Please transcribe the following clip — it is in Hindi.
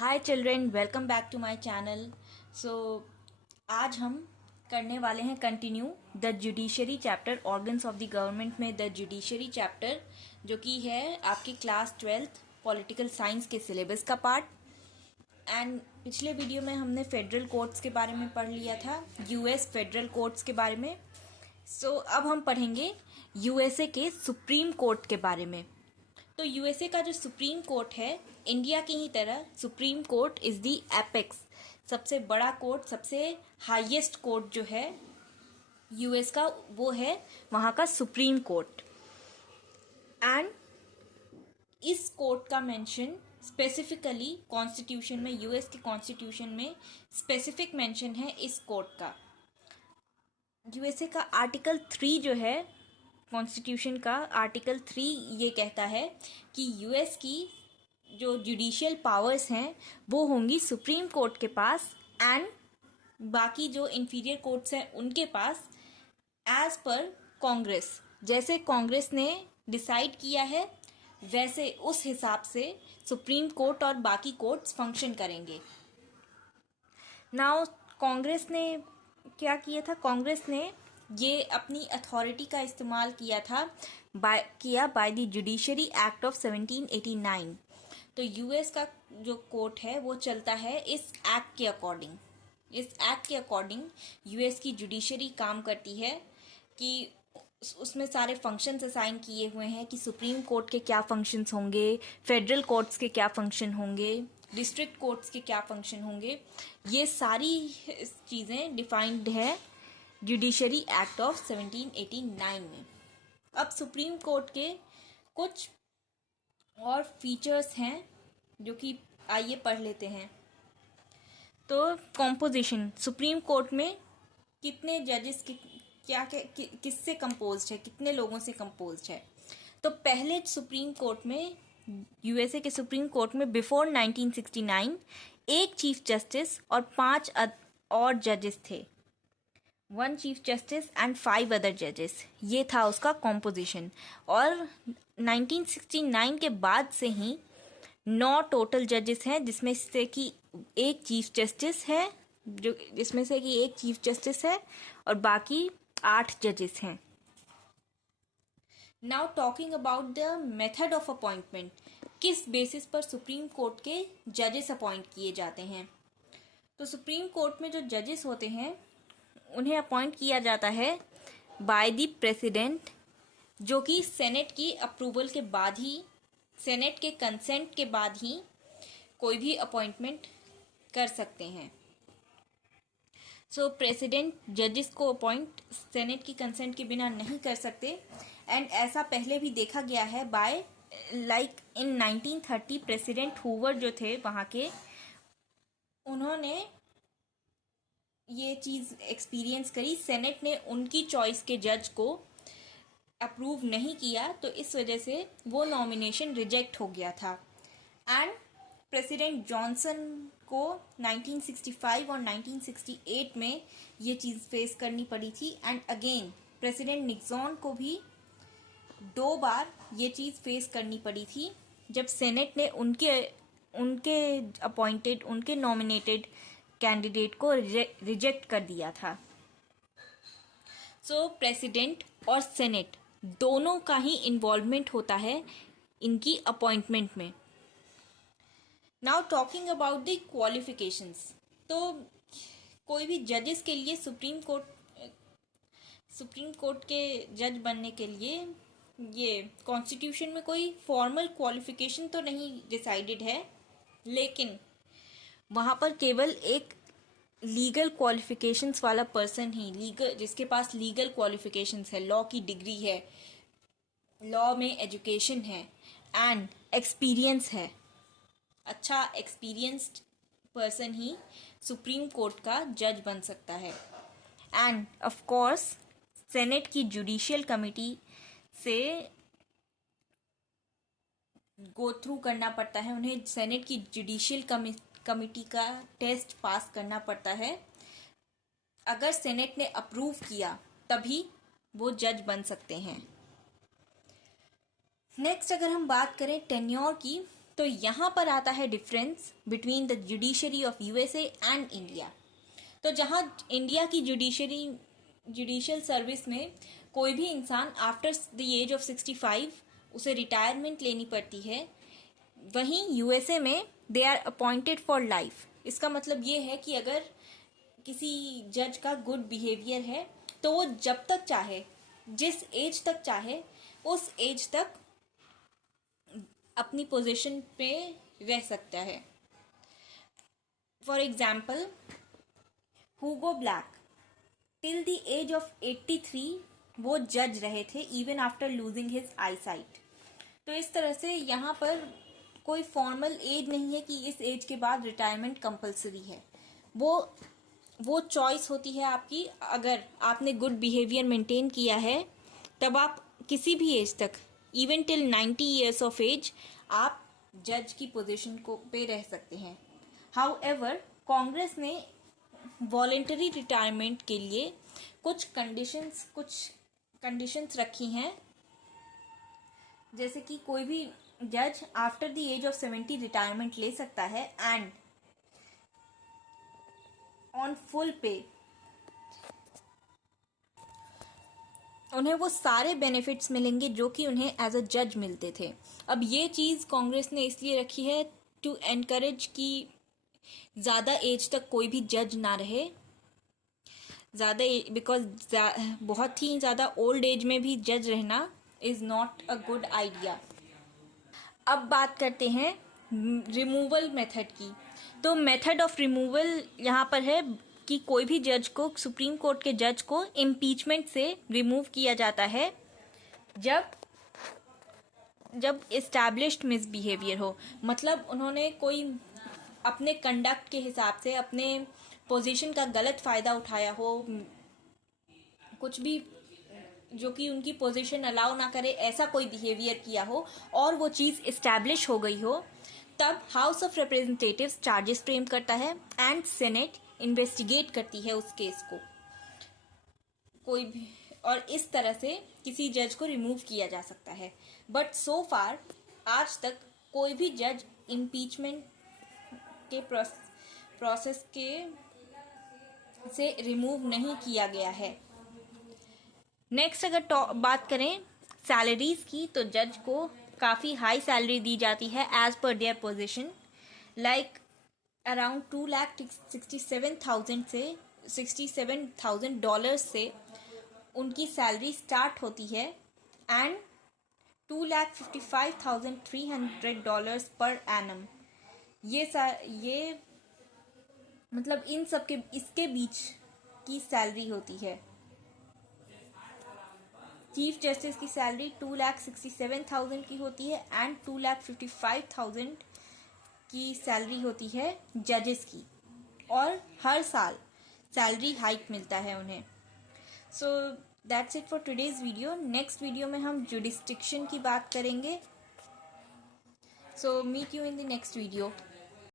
Hi children, welcome back to my channel. So आज हम करने वाले हैं continue the judiciary chapter, organs of the government में द जुडिशरी चैप्टर, जो कि है आपकी क्लास 12th पॉलिटिकल साइंस के सिलेबस का पार्ट। एंड पिछले वीडियो में हमने फेडरल कोर्ट्स के बारे में पढ़ लिया था, यूएस फेडरल कोर्ट्स के बारे में। अब हम पढ़ेंगे यूएसए के सुप्रीम कोर्ट के बारे में। तो यूएसए का जो सुप्रीम कोर्ट है, इंडिया की ही तरह supreme court is the apex, सबसे बड़ा कोर्ट, सबसे हाईएस्ट कोर्ट जो है यूएस का, वो है वहाँ का सुप्रीम कोर्ट। एंड इस कोर्ट का मेंशन स्पेसिफिकली कॉन्स्टिट्यूशन में, यूएस के कॉन्स्टिट्यूशन में स्पेसिफिक मेंशन है इस कोर्ट का। यूएसए का आर्टिकल 3 जो है कॉन्स्टिट्यूशन का, आर्टिकल 3 ये कहता है कि यूएस की जो जुडिशियल पावर्स हैं वो होंगी सुप्रीम कोर्ट के पास, एंड बाकी जो इंफीरियर कोर्ट्स हैं उनके पास, एज पर कांग्रेस। जैसे कांग्रेस ने डिसाइड किया है वैसे उस हिसाब से सुप्रीम कोर्ट और बाकी कोर्ट्स फंक्शन करेंगे। नाउ कांग्रेस ने क्या किया था? कांग्रेस ने ये अपनी अथॉरिटी का इस्तेमाल किया था by the judiciary act of 1789। तो यूएस का जो कोर्ट है वो चलता है इस एक्ट के अकॉर्डिंग। इस एक्ट के अकॉर्डिंग यूएस की जुडिशरी काम करती है कि उसमें सारे फंक्शंस असाइन किए हुए हैं कि सुप्रीम कोर्ट के क्या फंक्शंस होंगे, फेडरल कोर्ट्स के क्या फंक्शन होंगे, डिस्ट्रिक्ट कोर्ट्स के क्या फंक्शन होंगे। ये सारी चीज़ें डिफाइंड है जुडिशरी एक्ट ऑफ 1789 में। अब सुप्रीम कोर्ट के कुछ और फीचर्स हैं जो कि आइए पढ़ लेते हैं। तो कॉम्पोजिशन, सुप्रीम कोर्ट में कितने जजेस किससे कंपोज्ड है, कितने लोगों से कंपोज्ड है? तो पहले सुप्रीम कोर्ट में, यूएसए के सुप्रीम कोर्ट में बिफोर 1969 एक चीफ जस्टिस और 5 और जजेस थे। 1 चीफ जस्टिस एंड 5 अदर जजेस, ये था उसका कॉम्पोजिशन। और 1969 के बाद से ही 9 टोटल जजेस हैं, जिसमें से कि एक चीफ जस्टिस है, और बाकी 8 जजेस हैं। Now talking about the method of appointment, किस बेसिस पर सुप्रीम कोर्ट के जजेस अपॉइंट किए जाते हैं? तो सुप्रीम कोर्ट में जो जजेस होते हैं उन्हें अपॉइंट किया जाता है बाय द प्रेसिडेंट, जो कि सेनेट की अप्रूवल के बाद ही, सेनेट के कंसेंट के बाद ही कोई भी अपॉइंटमेंट कर सकते हैं। सो प्रेसिडेंट जजेस को अपॉइंट सेनेट की कंसेंट के बिना नहीं कर सकते। एंड ऐसा पहले भी देखा गया है बाय इन 1930 प्रेसिडेंट हूवर जो थे वहाँ के, उन्होंने ये चीज़ एक्सपीरियंस करी। सेनेट ने उनकी चॉइस के जज को अप्रूव नहीं किया, तो इस वजह से वो नॉमिनेशन रिजेक्ट हो गया था। एंड प्रेसिडेंट जॉनसन को 1965 और 1968 में ये चीज़ फेस करनी पड़ी थी। एंड अगेन प्रेसिडेंट निक्सॉन को भी 2 बार ये चीज़ फेस करनी पड़ी थी, जब सेनेट ने उनके अपॉइंटेड, उनके नॉमिनेटेड कैंडिडेट को रिजेक्ट कर दिया था। सो प्रेसिडेंट और सेनेट दोनों का ही इन्वॉल्वमेंट होता है इनकी अपॉइंटमेंट में। Now talking about the qualifications, तो कोई भी जजेस के लिए सुप्रीम कोर्ट के जज बनने के लिए ये कॉन्स्टिट्यूशन में कोई फॉर्मल क्वालिफिकेशन तो नहीं डिसाइडेड है, लेकिन वहाँ पर केवल एक लीगल क्वालिफिकेशंस वाला पर्सन ही, जिसके पास लीगल क्वालिफिकेशंस है, लॉ की डिग्री है, लॉ में एजुकेशन है एंड एक्सपीरियंस है, अच्छा एक्सपीरियंस्ड पर्सन ही सुप्रीम कोर्ट का जज बन सकता है। एंड ऑफ कोर्स सेनेट की जुडिशियल कमिटी से गो थ्रू करना पड़ता है, उन्हें सेनेट की जुडिशियल कमिटी का टेस्ट पास करना पड़ता है। अगर सेनेट ने अप्रूव किया तभी वो जज बन सकते हैं। नेक्स्ट अगर हम बात करें टेन्योर की, तो यहाँ पर आता है difference between the judiciary of USA and India. तो जहाँ इंडिया की जुडिशियल सर्विस में कोई भी इंसान आफ्टर द एज ऑफ 65 उसे रिटायरमेंट लेनी पड़ती है, वहीं यूएसए में they are appointed for life. इसका मतलब ये है कि अगर किसी जज का गुड बिहेवियर है तो वो जब तक चाहे, जिस एज तक चाहे, उस एज तक अपनी पोजीशन पे रह सकता है। For example, Hugo Black till the age of 83 वो जज रहे थे, even after losing his eyesight. तो इस तरह से यहाँ पर कोई फॉर्मल एज नहीं है कि इस एज के बाद रिटायरमेंट कंपलसरी है। वो चॉइस होती है आपकी। अगर आपने गुड बिहेवियर मेंटेन किया है तब आप किसी भी एज तक, even till 90 years of age, आप जज की पोजीशन को पे रह सकते हैं। हाउएवर, कांग्रेस ने वॉलेंटरी रिटायरमेंट के लिए कुछ कंडीशंस रखी हैं, जैसे कि कोई भी जज after the age of 70 retirement ले सकता है एंड ऑन फुल पे उन्हें वो सारे बेनिफिट्स मिलेंगे जो कि उन्हें एज अ जज मिलते थे। अब ये चीज़ कांग्रेस ने इसलिए रखी है टू एनकरेज कि ज़्यादा एज तक कोई भी जज ना रहे, बिकॉज बहुत ही ज़्यादा ओल्ड एज में भी जज रहना is not a good idea. अब बात करते हैं रिमूवल मेथड की। तो मेथड ऑफ रिमूवल यहाँ पर है कि कोई भी जज को, सुप्रीम कोर्ट के जज को इम्पीचमेंट से रिमूव किया जाता है जब एस्टैब्लिश्ड मिसबिहेवियर हो। मतलब उन्होंने कोई अपने कंडक्ट के हिसाब से अपने पोजीशन का गलत फ़ायदा उठाया हो, कुछ भी जो कि उनकी पोजीशन अलाउ ना करे ऐसा कोई बिहेवियर किया हो और वो चीज़ इस्टेब्लिश हो गई हो, तब house of representatives charges frame करता है एंड सेनेट इन्वेस्टिगेट करती है उस केस को कोई भी, और इस तरह से किसी जज को रिमूव किया जा सकता है। बट सो फार आज तक कोई भी जज इम्पीचमेंट के प्रोसेस के से रिमूव नहीं किया गया है। नेक्स्ट अगर बात करें सैलरीज की, तो जज को काफ़ी हाई सैलरी दी जाती है as per their position, like around $2,67,000 से उनकी सैलरी स्टार्ट होती है एंड $2,55,300 पर एनम। ये मतलब इन सब के इसके बीच की सैलरी होती है। चीफ जस्टिस की सैलरी 2,67,000 की होती है एंड 2,55,000 की सैलरी होती है जजेस की, और हर साल सैलरी हाइक मिलता है उन्हें। So that's it for today's video. Next video में हम जुडिस्टिक्शन की बात करेंगे। So meet you in the next video.